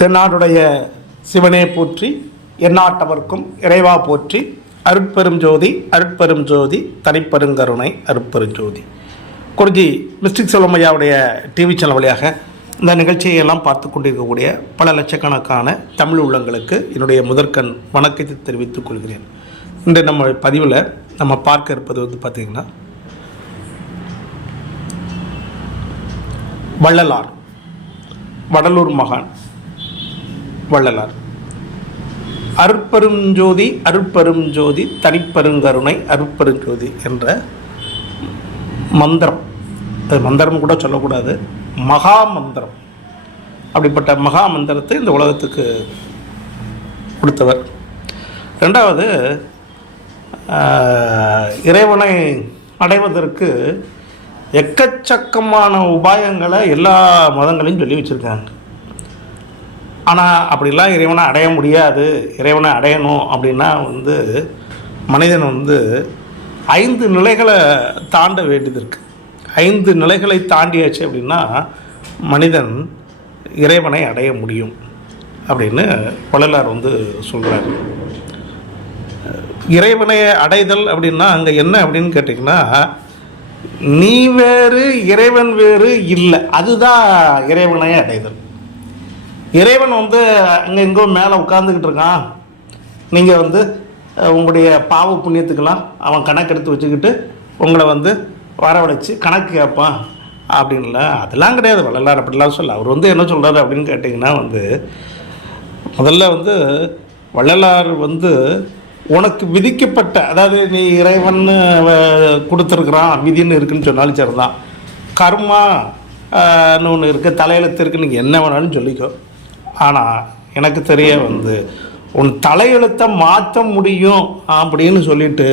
தென்னாடுடைய சிவனே போற்றி, எந்நாட்டவர்க்கும் இறைவா போற்றி. அருட்பெரும் ஜோதி அருட்பெரும் ஜோதி தனிப்பெருங்கருணை அருட்பெருஞ்சோதி. குருஜி மிஸ்டிக் செல்வமையாவுடைய டிவி சேனல் வழியாக இந்த நிகழ்ச்சியெல்லாம் பார்த்து கொண்டிருக்கக்கூடிய பல லட்சக்கணக்கான தமிழ் உள்ளங்களுக்கு என்னுடைய முதற்கண் வணக்கத்தை தெரிவித்துக் கொள்கிறேன். இன்று நம்ம பதிவில் நம்ம பார்க்க இருப்பது பார்த்திங்கன்னா வள்ளலார், வடலூர் மகான் வள்ளலார். அருட்பெரும் ஜோதி அருட்பெரும் ஜோதி தனிப்பெருங்கருணை அருட்பெருஞ்சோதி என்ற மந்திரம், அது மந்திரம் கூட சொல்லக்கூடாது, மகா மந்திரம். அப்படிப்பட்ட மகா மந்திரத்தை இந்த உலகத்துக்கு கொடுத்தவர். ரெண்டாவது, இறைவனை அடைவதற்கு எக்கச்சக்கமான உபாயங்களை எல்லா மதங்களையும் சொல்லி வச்சுருக்காங்க. ஆனால் அப்படிலாம் இறைவனை அடைய முடியாது. இறைவனை அடையணும் அப்படின்னா மனிதன் 5 நிலைகளை தாண்ட வேண்டியது இருக்குது. 5 நிலைகளை தாண்டியாச்சு அப்படின்னா மனிதன் இறைவனை அடைய முடியும் அப்படின்னு வள்ளலார் சொல்கிறார். இறைவனை அடைதல் அப்படின்னா அங்கே என்ன அப்படின்னு கேட்டிங்கன்னா, நீ வேறு இறைவன் வேறு இல்லை, அதுதான் இறைவனை அடைதல். இறைவன் அங்கே எங்கோ மேலே உட்காந்துக்கிட்டு இருக்கான், நீங்கள் உங்களுடைய பாவ புண்ணியத்துக்கெல்லாம் அவன் கணக்கெடுத்து வச்சுக்கிட்டு உங்களை வரவழைச்சி கணக்கு கேட்பான் அப்படின்ல, அதெல்லாம் கிடையாது. வள்ளலார் அப்படிலாம் சொல்ல. அவர் என்ன சொல்கிறாரு அப்படின்னு கேட்டிங்கன்னா, முதல்ல வள்ளலார் உனக்கு விதிக்கப்பட்ட, அதாவது நீ இறைவன் கொடுத்துருக்குறான், விதின்னு இருக்குன்னு சொன்னாலும் சரிதான், கர்மா ஒன்று இருக்குது, தலையெழுத்து இருக்குது, நீங்கள் என்ன வேணாலும் சொல்லிக்கோ. ஆனால் எனக்கு தெரிய உன் தலையெழுத்தை மாற்ற முடியும் அப்படின்னு சொல்லிட்டு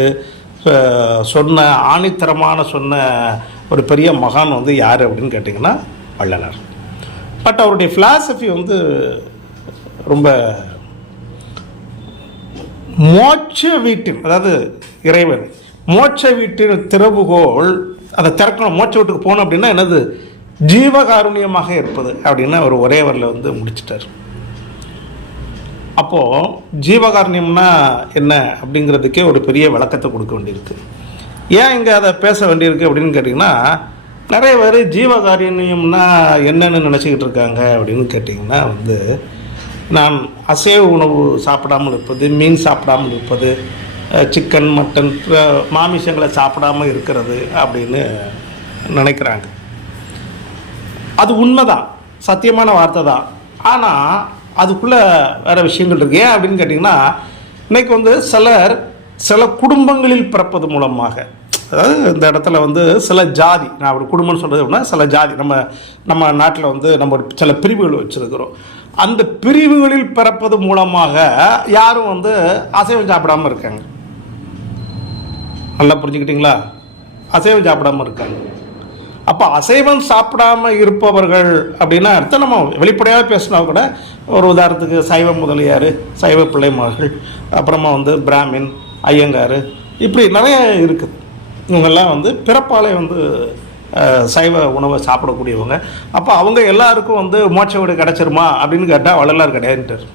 சொன்ன ஆணித்தரமான ஒரு பெரிய மகான் யார் அப்படின்னு கேட்டிங்கன்னா வள்ளலார். பட் அவருடைய ஃபிலாசபி ரொம்ப மோட்ச வீட்டின், அதாவது இறைவன் மோட்ச வீட்டின் திறவுகோல், அதை திறக்கணும். மோட்ச வீட்டுக்கு போகணும் அப்படின்னா என்னது? ஜீவகாருண்யமாக இருப்பது அப்படின்னு அவர் ஒரே வரில் முடிச்சிட்டார். அப்போது ஜீவகாருண்யம்னா என்ன அப்படிங்கிறதுக்கே ஒரு பெரிய விளக்கத்தை கொடுக்க வேண்டியிருக்கு. ஏன் இங்கே அதை பேச வேண்டியிருக்கு அப்படின்னு கேட்டிங்கன்னா, நிறைய பேர் ஜீவகாருண்யம்னா என்னென்னு நினச்சிக்கிட்டு இருக்காங்க அப்படின்னு கேட்டிங்கன்னா, நான் அசைவ உணவு சாப்பிடாமல் இருப்பது, மீன் சாப்பிடாமல் இருப்பது, சிக்கன் மட்டன் மாமிசங்களை சாப்பிடாமல் இருக்கிறது அப்படின்னு நினைக்கிறாங்க. அது உண்மைதான், சத்தியமான வார்த்தை தான். ஆனால் அதுக்குள்ளே வேறு விஷயங்கள் இருக்குது. ஏன் அப்படின்னு கேட்டிங்கன்னா, இன்றைக்கி சில குடும்பங்களில் பிறப்பது மூலமாக, அதாவது இந்த இடத்துல சில ஜாதி, நான் ஒரு குடும்பம்னு சொல்கிறது அப்படின்னா சில ஜாதி, நம்ம நாட்டில் நம்ம ஒரு சில பிரிவுகள் வச்சுருக்கிறோம். அந்த பிரிவுகளில் பிறப்பது மூலமாக யாரும் அசைவம் சாப்பிடாமல் இருக்காங்க. நல்லா புரிஞ்சுக்கிட்டிங்களா? அசைவம் சாப்பிடாமல் இருக்காங்க. அப்போ அசைவம் சாப்பிடாமல் இருப்பவர்கள் அப்படின்னா அர்த்தம், நம்ம வெளிப்படையாக பேசினா கூட, ஒரு உதாரணத்துக்கு சைவ முதலியார், சைவ பிள்ளைமார்கள், அப்புறமா பிராமின், ஐயங்கார், இப்படி நிறைய இருக்குது. இவங்கெல்லாம் பிறப்பாலே சைவ உணவை சாப்பிடக்கூடியவங்க. அப்போ அவங்க எல்லாருக்கும் மோட்ச வீடு கிடச்சிருமா அப்படின்னு கேட்டால் வள்ளலார் கிடையாதுட்டார்.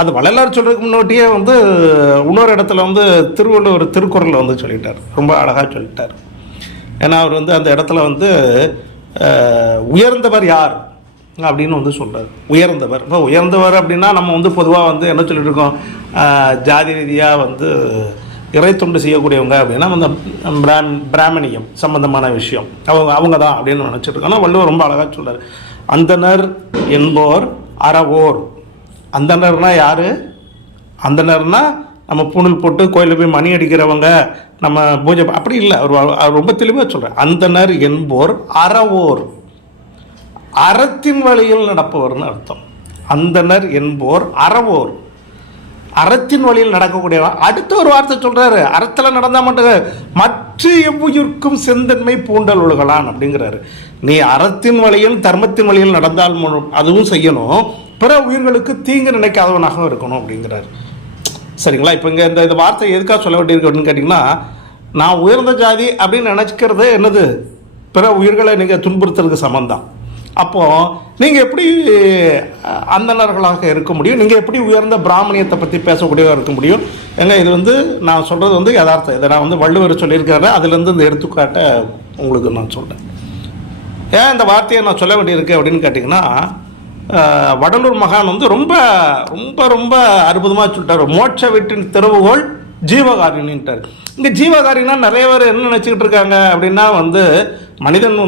அது வள்ளலார் சொல்கிறதுக்கு முன்னாடியே இன்னொரு இடத்துல திருவள்ளுவர் திருக்குறளில் சொல்லிட்டார், ரொம்ப அழகாக சொல்லிட்டார். ஏன்னா அவர் அந்த இடத்துல உயர்ந்தவர் யார் அப்படின்னு சொல்கிறார். உயர்ந்தவர், இப்போ உயர்ந்தவர் அப்படின்னா நம்ம பொதுவாக என்ன சொல்லிட்டு இருக்கோம், ஜாதி ரீதியாக இறை தொண்டு செய்யக்கூடியவங்க அப்படின்னா பிராமணியம் சம்பந்தமான விஷயம் அவங்க தான் அப்படின்னு நினச்சிட்டு இருக்கோம். ஆனால் வள்ளுவர் ரொம்ப அழகாக சொல்கிறார், அந்தனர் என்போர் அறவோர். அந்தனர்னா யார்? அந்தனர்னா நம்ம பூணூல் போட்டு கோயிலில் போய் மணி அடிக்கிறவங்க, நம்ம பூஜை அப்படி இல்லை. அவர் ரொம்ப தெளிவாக சொல்கிறார், அந்தனர் என்போர் அறவோர், அறத்தின் வழியில் நடப்பவர்னு அர்த்தம். அந்தனர் என்போர் அறவோர், அறத்தின் வழியில் நடக்கக்கூடியவன். அடுத்த ஒரு வார்த்தை சொல்கிறாரு, அறத்தில் நடந்தால் மட்டும் மற்ற எவ்வுயிர்க்கும் செந்தன்மை பூண்டல் ஒழுகலான் அப்படிங்கிறாரு. நீ அறத்தின் வழியில் தர்மத்தின் வழியில் நடந்தால் அதுவும் செய்யணும், பிற உயிர்களுக்கு தீங்கு நினைக்காதவனாகவும் இருக்கணும் அப்படிங்கிறாரு. சரிங்களா? இப்போ இங்கே இந்த வார்த்தை எதுக்காக சொல்ல வேண்டியிருக்கு அப்படின்னு கேட்டிங்கன்னா, நான் உயர்ந்த ஜாதி அப்படின்னு நினச்சிக்கிறது என்னது? பிற உயிர்களை நீங்கள் துன்புறுத்துறதுக்கு சமந்தான். அப்போது நீங்கள் எப்படி அந்தணர்களாக இருக்க முடியும்? நீங்கள் எப்படி உயர்ந்த பிராமணியத்தை பற்றி பேசக்கூடியதாக இருக்க முடியும்? ஏங்க இது நான் சொல்கிறது யதார்த்தம். இதை நான் வள்ளுவர் சொல்லியிருக்காரு, அதுலேருந்து இந்த எடுத்துக்காட்டை உங்களுக்கு நான் சொல்கிறேன். ஏன் இந்த வார்த்தையை நான் சொல்ல வேண்டியிருக்கு அப்படின்னு கேட்டிங்கன்னா, வடலூர் மகான் ரொம்ப ரொம்ப ரொம்ப அற்புதமாக சொல்லிட்டார். மோட்ச வீட்டின் திறவுகோள் ஜீவகாரிணின்ட்டார். இங்கே ஜீவகாரினா நிறைய பேர் என்ன நினச்சிக்கிட்டு இருக்காங்க அப்படின்னா மனிதன்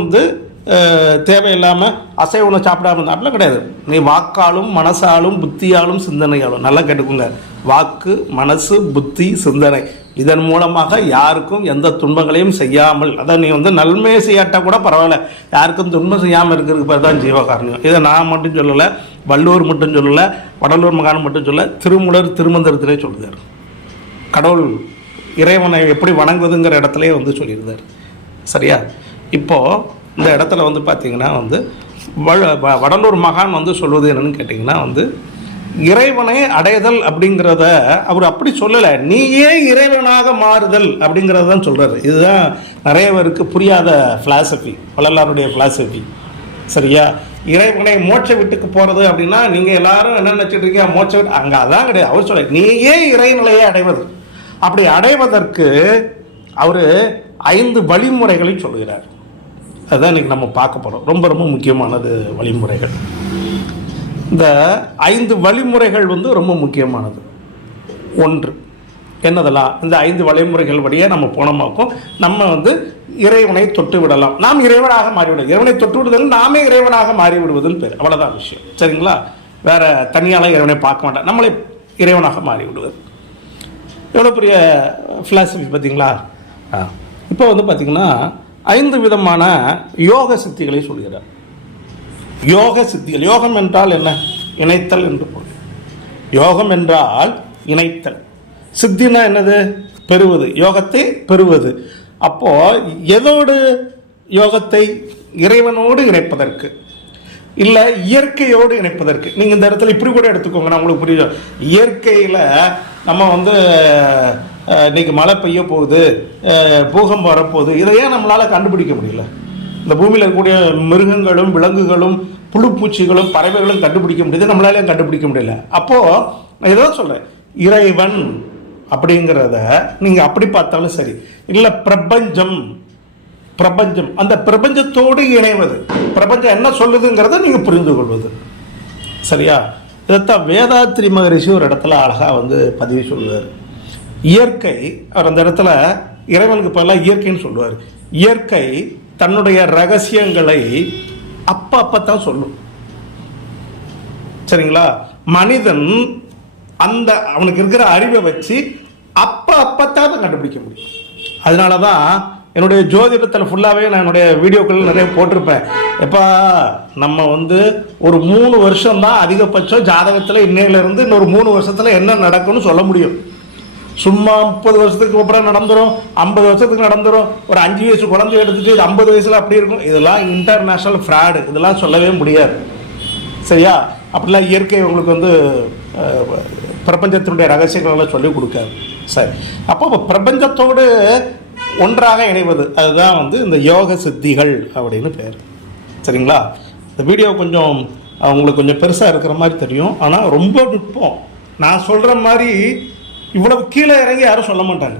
தேவையில்லாமல் அசைவ உணவு சாப்பிடாம இருந்தால் அப்படிலாம் கிடையாது. நீ வாக்காலும் மனசாலும் புத்தியாலும் சிந்தனையாலும், நல்லா கேட்டுக்கோங்க, வாக்கு மனசு புத்தி சிந்தனை, இதன் மூலமாக யாருக்கும் எந்த துன்பங்களையும் செய்யாமல், அதான் நீ நன்மையை செய்யாட்டா கூட பரவாயில்ல, யாருக்கும் துன்பம் செய்யாமல் இருக்கிறதுக்கு பேர் தான் ஜீவகாரணியம். இதை நான் மட்டும் சொல்லலை, வள்ளுவர் மட்டும் சொல்லலை, வடலூர் மகான் மட்டும் சொல்ல, திருமூலர் திருமந்திரத்திலே சொல்லுதார். கடவுள் இறைவனை எப்படி வணங்குவதுங்கிற இடத்துலையே சொல்லியிருந்தார். சரியா? இப்போது இந்த இடத்துல பார்த்தீங்கன்னா வடலூர் மகான் சொல்வது என்னன்னு கேட்டிங்கன்னா இறைவனை அடைதல் அப்படிங்கிறத அவர் அப்படி சொல்லலை, நீயே இறைவனாக மாறுதல் அப்படிங்கிறத தான் சொல்கிறார். இதுதான் நிறைய பேருக்கு புரியாத ஃபிலாசபி, வள்ளலாருடைய ஃபிலாசபி. சரியா? இறைவனை மோட்ச வீட்டுக்கு போகிறது அப்படின்னா நீங்கள் எல்லாரும் என்ன நினச்சிட்டு இருக்கீங்க, மோட்ச வீட்டு அங்கே அதான் கிடையாது. அவர் சொல்ல நீயே இறைநிலையை அடைவது. அப்படி அடைவதற்கு அவர் 5 வழிமுறைகளை சொல்கிறார். அதுதான் இன்றைக்கி நம்ம பார்க்க போகிறோம். ரொம்ப ரொம்ப முக்கியமானது வழிமுறைகள். இந்த 5 வழிமுறைகள் ரொம்ப முக்கியமானது. 1 என்னதெல்லாம், இந்த 5 வழிமுறைகள் வழியாக நம்ம போனோமாக்கும் நம்ம இறைவனை தொட்டு விடலாம், நாம் இறைவனாக மாறிவிடுவோம். இறைவனை தொட்டு விடுதல் நாமே இறைவனாக மாறிவிடுவதில் பேர், அவ்வளோதான் விஷயம். சரிங்களா? வேறு தனியால் இறைவனை பார்க்க மாட்டேன், நம்மளை இறைவனாக மாறிவிடுவது. எவ்வளோ பெரிய ஃபிலாசபி பார்த்தீங்களா? இப்போ பார்த்தீங்கன்னா 5 விதமான யோக சித்திகளை சொல்கிறார். யோக சித்திகள், யோகம் என்றால் என்ன? இணைத்தல் என்று பொருள். யோகம் என்றால் இணைத்தல். சித்தினா என்னது? பெறுவது, யோகத்தை பெறுவது. அப்போ எதோடு யோகத்தை? இறைவனோடு இணைப்பதற்கு, இல்லை இயற்கையோடு இணைப்பதற்கு. நீங்கள் இந்த இடத்துல இப்படி கூட எடுத்துக்கோங்க, நான் உங்களுக்கு புரியும். இயற்கையில் நம்ம இன்னைக்கு மழை பெய்ய போகுது, பூகம்பம் வரப்போகுது, இதையே நம்மளால் கண்டுபிடிக்க முடியல. இந்த பூமியில் இருக்கக்கூடிய மிருகங்களும் விலங்குகளும் புழுப்பூச்சிகளும் பறவைகளும் கண்டுபிடிக்க முடியுது, நம்மளாலே கண்டுபிடிக்க முடியல. அப்போது நான் இதை சொல்கிறேன், இறைவன் அப்படிங்கிறத நீங்கள் அப்படி பார்த்தாலும் சரி, இல்லை பிரபஞ்சம், பிரபஞ்சம் அந்த பிரபஞ்சத்தோடு இணைவது, பிரபஞ்சம் என்ன சொல்லுதுங்கிறத நீங்கள் புரிந்து கொள்வது. சரியா? இதைத்தான் வேதாத்திரி மகரிஷி ஒரு இடத்துல அழகாக பதிவு சொல்லுவார். இயற்கை, அவர் அந்த இடத்துல இறைவனுக்கு பதிலாக இயற்கைன்னு சொல்லுவார். இயற்கை தன்னுடைய ரகசியங்களை அப்பத்தான் சொல்லும். சரிங்களா? மனிதன் அந்த அவனுக்கு இருக்கிற அறிவை வச்சு அப்பத்தான் கண்டுபிடிக்க முடியும். அதனால தான் என்னுடைய ஜோதிடத்தில் ஃபுல்லாகவே நான் என்னுடைய வீடியோக்கள் நிறைய போட்டிருப்பேன். எப்போ நம்ம ஒரு 3 வருஷம் தான் அதிகபட்சம் ஜாதகத்தில் இன்னையிலேருந்து இன்னொரு 3 வருஷத்தில் என்ன நடக்கும்னு சொல்ல முடியும். சும்மா 30 வருஷத்துக்கு அப்புறம் நடந்துடும், 50 வருஷத்துக்கு நடந்துடும், ஒரு 5 வயசு குழந்தை எடுத்துகிட்டு இது 50 வயசில் அப்படி இருக்கும். இதெல்லாம் இன்டர்நேஷ்னல் ஃப்ராடு, இதெல்லாம் சொல்லவே முடியாது. சரியா? அப்படிலாம் இயற்கை உங்களுக்கு பிரபஞ்சத்தினுடைய ரகசியங்களெல்லாம் சொல்லிக் கொடுக்காது. சரி, அப்போ பிரபஞ்சத்தோடு ஒன்றாக இணைவது, அதுதான் இந்த யோக சித்திகள் அப்படின்னு பேர். சரிங்களா? இந்த வீடியோ கொஞ்சம் உங்களுக்கு கொஞ்சம் பெருசாக இருக்கிற மாதிரி தெரியும், ஆனால் ரொம்ப நுட்பம். நான் சொல்கிற மாதிரி இவ்வளவு கீழே இறங்கி யாரும் சொல்ல மாட்டாங்க.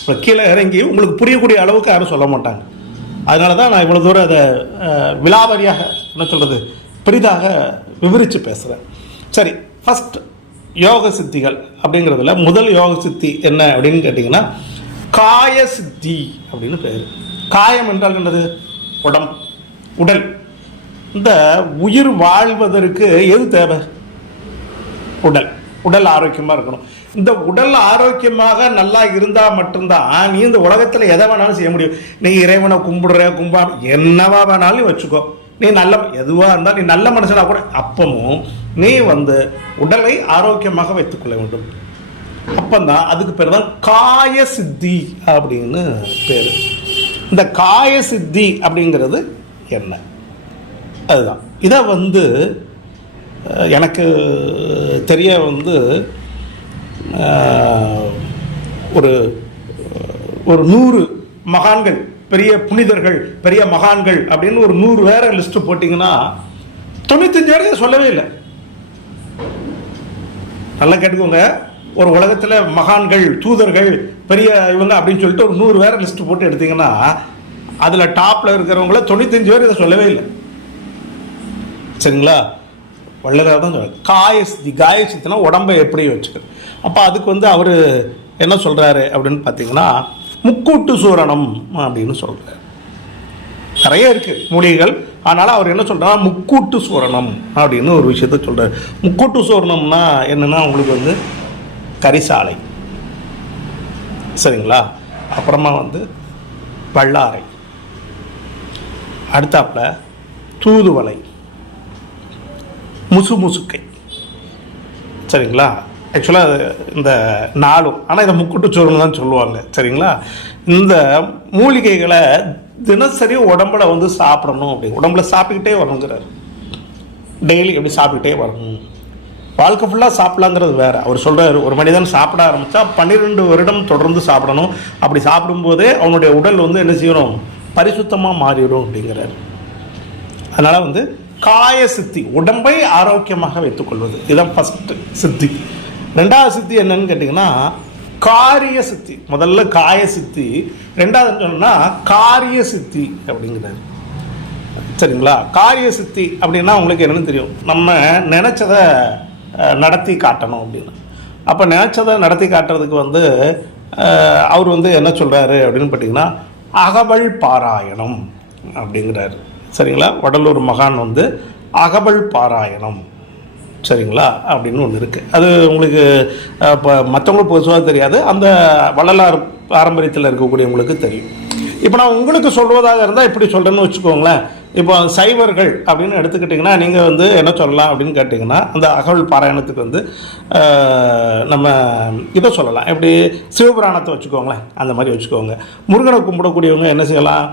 இப்போ கீழே இறங்கி உங்களுக்கு புரியக்கூடிய அளவுக்கு யாரும் சொல்ல மாட்டாங்க. அதனால தான் நான் இவ்வளோ தூரம் அதை விலாவரியாக என்ன சொல்கிறது பெரிதாக விவரித்து பேசுகிறேன். சரி, ஃபஸ்ட் யோக சித்திகள் அப்படிங்கிறதுல முதல் யோக சித்தி என்ன அப்படின்னு கேட்டிங்கன்னா காய சித்தி அப்படின்னு பேர். காயம் என்றால் என்னது? உடம்பு, உடல். இந்த உயிர் வாழ்வதற்கு எது தேவை? உடல். உடல் ஆரோக்கியமாக இருக்கணும். இந்த உடல் ஆரோக்கியமாக நல்லா இருந்தால் மட்டும்தான் நீ இந்த உலகத்தில் எதை வேணாலும் செய்ய முடியும். நீ இறைவனை கும்பிடா என்னவா வேணாலும் வச்சுக்கோ, நீ நல்ல எதுவாக இருந்தால் நீ நல்ல மனுஷனாக கூட அப்பவும் நீ உடலை ஆரோக்கியமாக வைத்துக்கொள்ள வேண்டும். அப்பந்தான் அதுக்கு பேர் தான் காய சித்தி அப்படின்னு பேர். இந்த காய சித்தி அப்படிங்கிறது என்ன? அதுதான் இதை எனக்கு தெரிய ஒரு 100 மகான்கள் பெரிய புனிதர்கள், பெரிய மகான்கள் அப்படின்னு ஒரு 100 பேரை லிஸ்ட் போட்டிங்கன்னா 95 பேரை சொல்லவே இல்லை. நல்லா கேட்டுக்கோங்க. ஒரு உலகத்தில் மகான்கள், தூதர்கள், பெரிய இவங்க அப்படின்னு சொல்லிட்டு ஒரு 100 பேரை லிஸ்ட் போட்டு எடுத்தீங்கன்னா அதில் டாப்பில் இருக்கிறவங்கள 95 பேர் இதை சொல்லவே இல்லை. சரிங்களா? வள்ளலார் தான் சொல்றாரு காயசித்தினா உடம்பை எப்படி வச்சுக்கிறது. அப்போ அதுக்கு அவர் என்ன சொல்கிறாரு அப்படின்னு பார்த்தீங்கன்னா முக்கூட்டு சூரணம் அப்படின்னு சொல்கிறார். நிறைய இருக்குது மூலிகைகள். அதனால் அவர் என்ன சொல்கிறார், முக்கூட்டு சூரணம் அப்படின்னு ஒரு விஷயத்த சொல்கிறார். முக்கூட்டு சூரணம்னா என்னென்னா உங்களுக்கு கரிசாலை, சரிங்களா, அப்புறமா வல்லாரை, அடுத்தாப்புல தூதுவளை, முசுமுசுக்கை, சரிங்களா. ஆக்சுவலாக இந்த 4, ஆனால் இதை முக்கூட்டுச்சோறுன்னு தான் சொல்லுவாங்க, சரிங்களா. இந்த மூலிகைகளை தினசரி உடம்புல சாப்பிடணும். அப்படி உடம்புல சாப்பிட்டுக்கிட்டே வரணுங்கிறார். டெய்லி எப்படி சாப்பிட்டுக்கிட்டே வரணும். வாழ்க்கை ஃபுல்லாக சாப்பிடலாங்கிறது வேறு. அவர் சொல்கிறார், ஒரு மனிதன் சாப்பிட ஆரம்பித்தா 12 வருடம் தொடர்ந்து சாப்பிடணும். அப்படி சாப்பிடும்போதே அவனுடைய உடல் என்ன செய்யணும், பரிசுத்தமாக மாறிடும் அப்படிங்கிறார். அதனால் காய சித்தி, உடம்பை ஆரோக்கியமாக வைத்துக்கொள்வது, இதுதான் ஃபஸ்ட்டு சித்தி. 2வது சித்தி என்னன்னு கேட்டிங்கன்னா காரிய சித்தி. முதல்ல காய சித்தி, 2வது சொன்னால் காரிய சித்தி அப்படிங்கிறாரு. சரிங்களா? காரிய சித்தி அப்படின்னா உங்களுக்கு என்னன்னு தெரியும், நம்ம நினச்சதை நடத்தி காட்டணும் அப்படின்னு. அப்போ நினச்சதை நடத்தி காட்டுறதுக்கு அவர் என்ன சொல்கிறாரு அப்படின்னு பார்த்தீங்கன்னா அகவல் பாராயணம் அப்படிங்கிறாரு. சரிங்களா? வடலூர் மகான் அகவல் பாராயணம், சரிங்களா, அப்படின்னு ஒன்று இருக்குது. அது உங்களுக்கு இப்போ மற்றவங்களுக்கு பொதுவாக தெரியாது, அந்த வள்ளலார் பாரம்பரியத்தில் இருக்கக்கூடியவங்களுக்கு தெரியும். இப்போ நான் உங்களுக்கு சொல்வதாக இருந்தால் இப்படி சொல்கிறேன்னு வச்சுக்கோங்களேன். இப்போ சைவர்கள் அப்படின்னு எடுத்துக்கிட்டிங்கன்னா நீங்கள் என்ன சொல்லலாம் அப்படின்னு கேட்டிங்கன்னா அந்த அகவல் பாராயணத்துக்கு நம்ம இதை சொல்லலாம். எப்படி சிவபுராணத்தை வச்சுக்கோங்களேன், அந்த மாதிரி வச்சுக்கோங்க. முருகனை கும்பிடக்கூடியவங்க என்ன செய்யலாம்,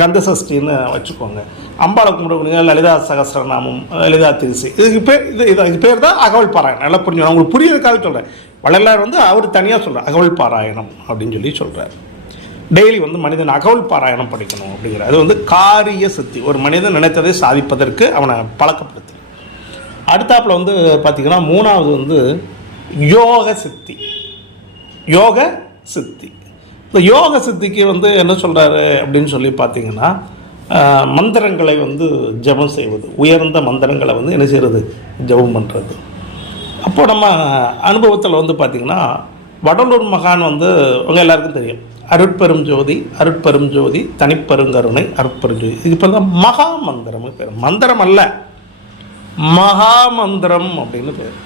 கந்த சஷ்டின்னு வச்சுக்கோங்க. அம்பாளை கும்பிடக்கூடிய லலிதா சகஸ்ரநாமம், லலிதா திருசி, இதுக்கு பேர் இது பேர் தான் அகவல் பாராயணம். நல்லா புரிஞ்சுக்கணும். உங்களுக்கு புரியறதுக்காக சொல்கிறேன். வள்ளலார் அவர் தனியாக சொல்கிறார் அகவல் பாராயணம் அப்படின்னு சொல்கிறார். டெய்லி மனிதன் அகவல் பாராயணம் படிக்கணும் அப்படிங்கிறார். அது காரிய சித்தி, ஒரு மனிதன் நினைத்ததை சாதிப்பதற்கு அவனை பழக்கப்படுத்து. அடுத்தாப்புல பார்த்திங்கன்னா 3வது யோக சித்தி. யோக சித்தி, இந்த யோக சித்திக்கு என்ன சொல்கிறாரு அப்படின்னு சொல்லி பார்த்தீங்கன்னா மந்திரங்களை ஜபம் செய்வது, உயர்ந்த மந்திரங்களை என்ன செய்கிறது, ஜபம் பண்ணுறது. அப்போ நம்ம அனுபவத்தில் பார்த்திங்கன்னா வடலூர் மகான் உங்கள் எல்லாருக்கும் தெரியும், அருட்பெரும் ஜோதி, அருட்பெரும் ஜோதி, தனிப்பெருங்கருணை, அருட்பெரும் ஜோதி. இது இப்போ தான் மகா மந்திரம் பேர். மந்திரம் அல்ல, மகா மந்திரம் அப்படின்னு பேர்.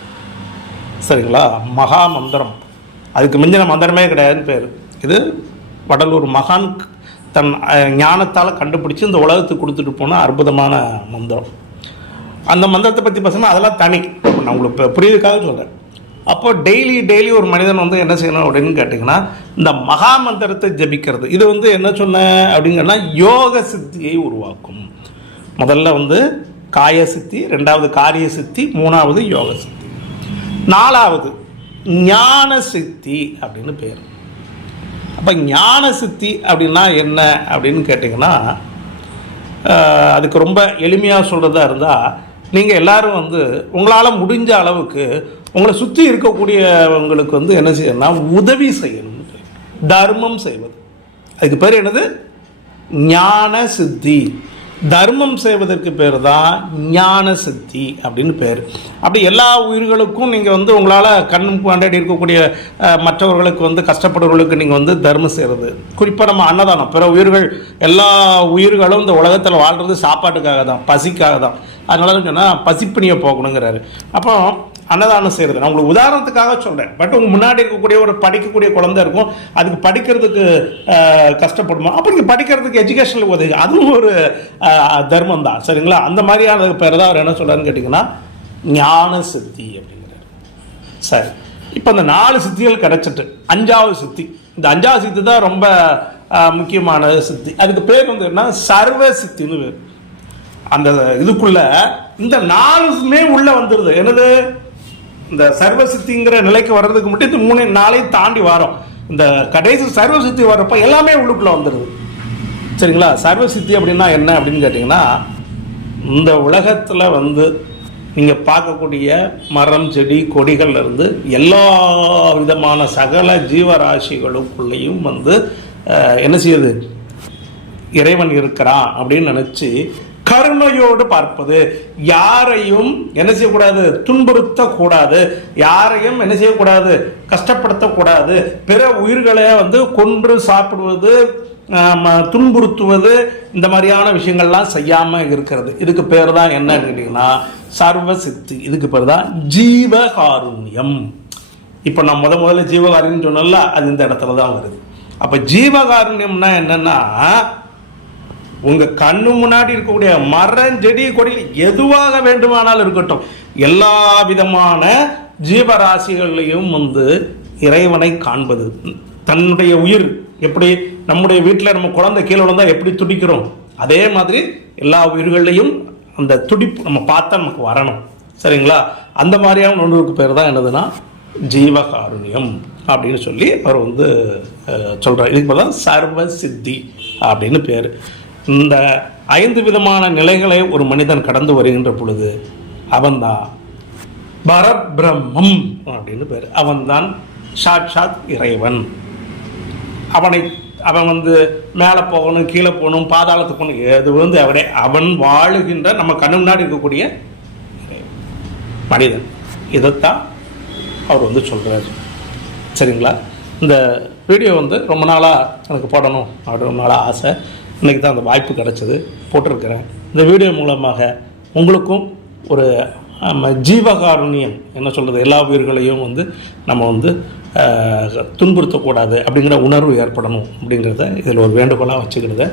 சரிங்களா? மகா மந்திரம், அதுக்கு மிஞ்சின மந்திரமே கிடையாதுன்னு பேர். இது வடலூர் மகான் தன் ஞானத்தால் கண்டுபிடிச்சி இந்த உலகத்துக்கு கொடுத்துட்டு போன அற்புதமான மந்திரம். அந்த மந்திரத்தை பற்றி பேசணும், அதெல்லாம் தனி. நான் உங்களுக்கு புரியுதுக்காக சொல்கிறேன். அப்போ டெய்லி ஒரு மனிதன் என்ன செய்யணும் அப்படின்னு கேட்டிங்கன்னா இந்த மகா மந்திரத்தை ஜபிக்கிறது. இது என்ன சொன்னேன் அப்படிங்கன்னா யோக சித்தியை உருவாக்கும். முதல்ல காய சித்தி, 2வது காரிய சித்தி, 3வது யோக சித்தி, 4வது ஞான சித்தி அப்படின்னு பேர். அப்போ ஞான சித்தி அப்படின்னா என்ன அப்படின்னு கேட்டிங்கன்னா அதுக்கு ரொம்ப எளிமையாக சொல்கிறதா இருந்தால் நீங்கள் எல்லோரும் உங்களால் முடிஞ்ச அளவுக்கு உங்களை சுற்றி இருக்கக்கூடியவங்களுக்கு என்ன செய்யணும்னா உதவி செய்யணும், தர்மம் செய்வது. அதுக்கு பேர் என்னது, ஞான சித்தி. தர்மம் செய்வதற்கு பேர் தான் ஞான சித்தி அப்படின்னு பேர். அப்படி எல்லா உயிர்களுக்கும் நீங்கள் உங்களால் கண்ணும் கொண்டாடி இருக்கக்கூடிய மற்றவர்களுக்கு கஷ்டப்படுறவர்களுக்கு நீங்கள் தர்மம் செய்கிறது. குறிப்பாக நம்ம அன்னதானம், பிற உயிர்கள் எல்லா உயிர்களும் இந்த உலகத்தில் வாழ்கிறது சாப்பாட்டுக்காக தான், பசிக்காக தான். அதனால சொன்னால் பசிப்பினியை போகணுங்கிறாரு. அப்போ அன்னதானம் செய்கிறது நான் உங்களுக்கு உதாரணத்துக்காக சொல்கிறேன். பட் உங்கள் முன்னாடி இருக்கக்கூடிய ஒரு படிக்கக்கூடிய குழந்தை இருக்கும், அதுக்கு படிக்கிறதுக்கு கஷ்டப்படுமா, அப்படி படிக்கிறதுக்கு எஜுகேஷனில் உதவி, அதுவும் ஒரு தர்மம் தான். சரிங்களா? அந்த மாதிரியான பேர் தான் அவர் என்ன சொல்கிறாருன்னு கேட்டிங்கன்னா ஞான சித்தி அப்படிங்கிறார். சரி, இப்போ இந்த 4 சித்திகள் கிடச்சிட்டு 5வது சித்தி. இந்த 5வது சித்தி தான் ரொம்ப முக்கியமான சித்தி. அதுக்கு பேர் என்ன, சர்வ சித்தின்னு பேர். அந்த இதுக்குள்ள இந்த 4மே உள்ள வந்துடுது. என்னது, இந்த சர்வசித்திங்கிற நிலைக்கு வர்றதுக்கு மட்டும் இந்த 3 4 தாண்டி வரோம். இந்த கடைசி சர்வசித்தி வர்றப்ப எல்லாமே உள்ளுக்குள்ள வந்துடுது. சரிங்களா? சர்வசித்தி அப்படின்னா என்ன அப்படின்னு கேட்டிங்கன்னா, இந்த உலகத்தில் வந்து நீங்கள் பார்க்கக்கூடிய மரம் செடி கொடிகள் இருந்து எல்லா விதமான சகல ஜீவராசிகளுக்குள்ளேயும் வந்து என்ன செய்யுது, இறைவன் இருக்கிறான் அப்படின்னு நினச்சி கருணையோடு பார்ப்பது. யாரையும் என்ன செய்யக்கூடாது, துன்புறுத்தக்கூடாது. யாரையும் என்ன செய்யக்கூடாது, கஷ்டப்படுத்தக்கூடாது. பிற உயிர்களை வந்து கொன்று சாப்பிடுவது, துன்புறுத்துவது, இந்த மாதிரியான விஷயங்கள்லாம் செய்யாமல் இருக்கிறது. இதுக்கு பேர் தான் என்னன்னு கேட்டிங்கன்னா சர்வசித்தி. இதுக்கு பேர் தான் ஜீவகாருண்யம். இப்போ நான் முதல்ல ஜீவகாருண்யம் சொன்னல, அது இந்த இடத்துல தான் வருது. அப்போ ஜீவகாருண்யம்னா என்னன்னா, உங்கள் கண்ணு முன்னாடி இருக்கக்கூடிய மரம் செடி கொடிகள் எதுவாக வேண்டுமானாலும் இருக்கட்டும், எல்லா விதமான ஜீவராசிகளையும் வந்து இறைவனை காண்பது. தன்னுடைய உயிர் எப்படி நம்முடைய வீட்டில் நம்ம குழந்தை கீழே விழுந்தால் எப்படி துடிக்கிறோம், அதே மாதிரி எல்லா உயிர்களையும் அந்த துடிப்பு நம்ம பார்த்தா நமக்கு வரணும். சரிங்களா? அந்த மாதிரியான ஒன்றுக்கு பேர் தான் என்னதுன்னா ஜீவகாருண்யம் அப்படின்னு சொல்லி அவர் வந்து சொல்கிறார். இதுக்கு பேர் தான் சர்வ சித்தி அப்படின்னு பேர். இந்த 5 விதமான நிலைகளை ஒரு மனிதன் கடந்து வருகின்ற பொழுது அவன்தான் பரபிரம்மம் அப்படின்னு பேர். அவன்தான் சாட்சாத் இறைவன். அவன் வந்து மேலே போகணும், கீழே போகணும், பாதாளத்துக்கு போகணும், எது வந்து அவன் வாழுகின்ற நம்ம கண்ணு முன்னாடி இருக்கக்கூடிய மனிதன். இதைத்தான் அவர் வந்து சொல்கிறார். சரிங்களா? இந்த வீடியோ வந்து ரொம்ப நாளாக எனக்கு போடணும் அப்படி ரொம்ப நாளாக ஆசை. இன்றைக்கி தான் அந்த வாய்ப்பு கிடச்சிது, போட்டிருக்கிறேன். இந்த வீடியோ மூலமாக உங்களுக்கும் ஒரு ஜீவகாருண்யம் என்ன சொல்கிறது, எல்லா உயிர்களையும் வந்து நம்ம வந்து துன்புறுத்தக்கூடாது அப்படிங்கிற உணர்வு ஏற்படணும் அப்படிங்கிறத இதில் ஒரு வேண்டுகோளாக வச்சுக்கிறத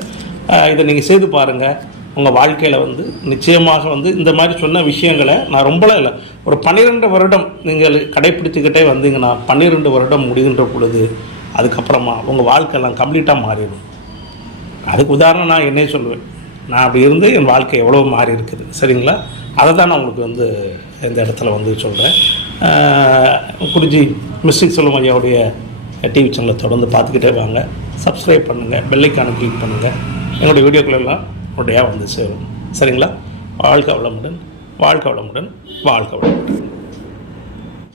இதை நீங்கள் செய்து பாருங்கள். உங்கள் வாழ்க்கையில் வந்து நிச்சயமாக வந்து இந்த மாதிரி சொன்ன விஷயங்களை நான் ரொம்பலாம் இல்லை, ஒரு 12 வருடம் நீங்கள் கடைப்பிடிச்சிக்கிட்டே வந்தீங்கன்னா 12 வருடம் முடிகின்ற பொழுது அதுக்கப்புறமா உங்கள் வாழ்க்கையெல்லாம் கம்ப்ளீட்டாக மாறிடும். அதுக்கு உதாரணம் நான் என்னே சொல்லுவேன். நான் அப்படி இருந்து என் வாழ்க்கை எவ்வளோ மாறி இருக்குது. சரிங்களா? அதை தான் நான் உங்களுக்கு வந்து இந்த இடத்துல வந்து சொல்கிறேன். குறிஞ்சி மிஸ்டிக் செல்வம் ஐயாவுடைய டிவி சேனலை தொடர்ந்து பார்த்துக்கிட்டே வாங்க. சப்ஸ்கிரைப் பண்ணுங்கள், பெல்லைக்கான கிளிக் பண்ணுங்கள். என்னுடைய வீடியோக்களெல்லாம் உடையாக வந்து சேரும். சரிங்களா? வாழ்க வளமுடன், வாழ்க வளமுடன், வாழ்க வளமுடன்.